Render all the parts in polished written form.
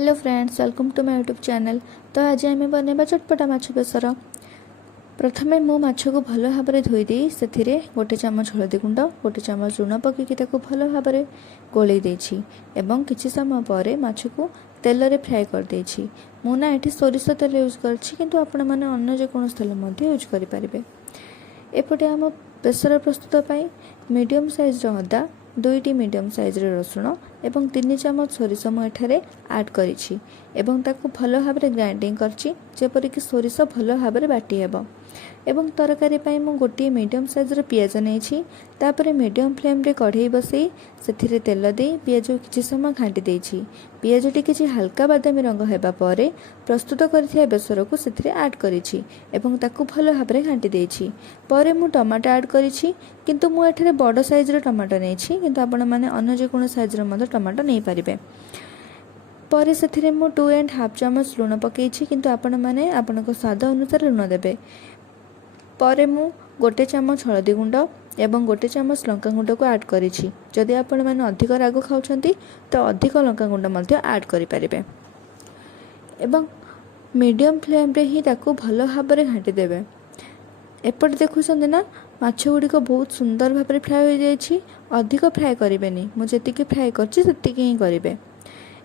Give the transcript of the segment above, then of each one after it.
Hello friends, welcome to my YouTube channel. तो आज आम बनवा चटपटा माछ बेसर। प्रथमे मो माछ को भल भाव में धोईदे से गोटे चामच हलदी गुंड गोटे चामच लुण पकईकि भल भाव में गोल एवं किसी समय पर माछ को तेल रे फ्राए कर देछि। मु ना एठी सोरिष तेल यूज करछि, किंतु आपण माने अन्य जेकोस तेल यूज करें। एपटे आम बेसर प्रस्तुत पाई मीडियम साइज अदा, 2टी मीडियम साइज रसुण एवं 3 चामच सोरिष मुझे आड करी भल भाव में ग्राइंडिंग करपरिक सोरिष भल भाव में बाटी हेब। एवं तरकारी पाई मु गोटे मीडियम साइज पियाज नहीं मीडियम फ्लेम रे कढ़ई बसई से तेल दे पियाज किसी समय घाटी देछि। पियाजटी किसी हल्का बादामी रंग हेबा परे प्रस्तुत कर बेसर को से आड करिछि एवं ताकू भल भाव में घाटी देछि। परे मु टमाटो आड करिछि, किंतु मु एठारे बड़ साइज रे टमाटो नेछि, किंतु आपण माने अन्य जेकोन साइज रे मते टमाटो नहीं पारिबे। परे से मु 2.5 चामच लुण पकईछि, किंतु आपण माने आपनको स्वाद अनुसार लुण देबे। परे मु गोटे चामच हलदी गुंड एवं गोटे चामच लंका गुंड को आड करिछि। जदि आपण माने अधिक राग खाउछंती तो अधिक लंका गुंड मध्य आड करि परिबे एवं मीडियम फ्लेम रे ही ताकू भल भाव में घाटी देबे। एपट देखुछंती ना माछ गुड़िक बहुत सुंदर भाव में फ्राए हो जाइछि। अधिक फ्राए करेनि, मुझे फ्राए करछि सेतिकी ही करेंगे।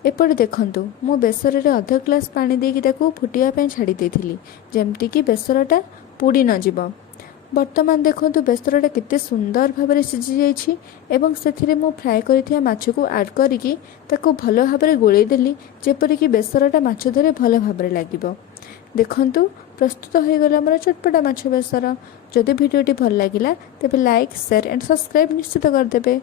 एपट देखंतु मु बेसर रे अध ग्लास पानी देकी ताकू फुटिया पे छाड़ी देथिली, जेमती कि बेसरटा पुड़ी न जीव। वर्तमान देखंतु बेसरटा केते सुंदर भाव में सिझी जाइछि एवं सेथिरे मु फ्राए करिथिया माछ को ऐड करिकी ताकू भल भाव में गोळेई देली, जेपरिक बेसरटा माछ धरे भल भाव में लागिबो। देखंतु प्रस्तुत हो गला हमर चटपटा माछ बेसर। जदि वीडियोटी भल लागिला तेबे लाइक, शेयर एंड सब्सक्राइब निश्चित कर देबे।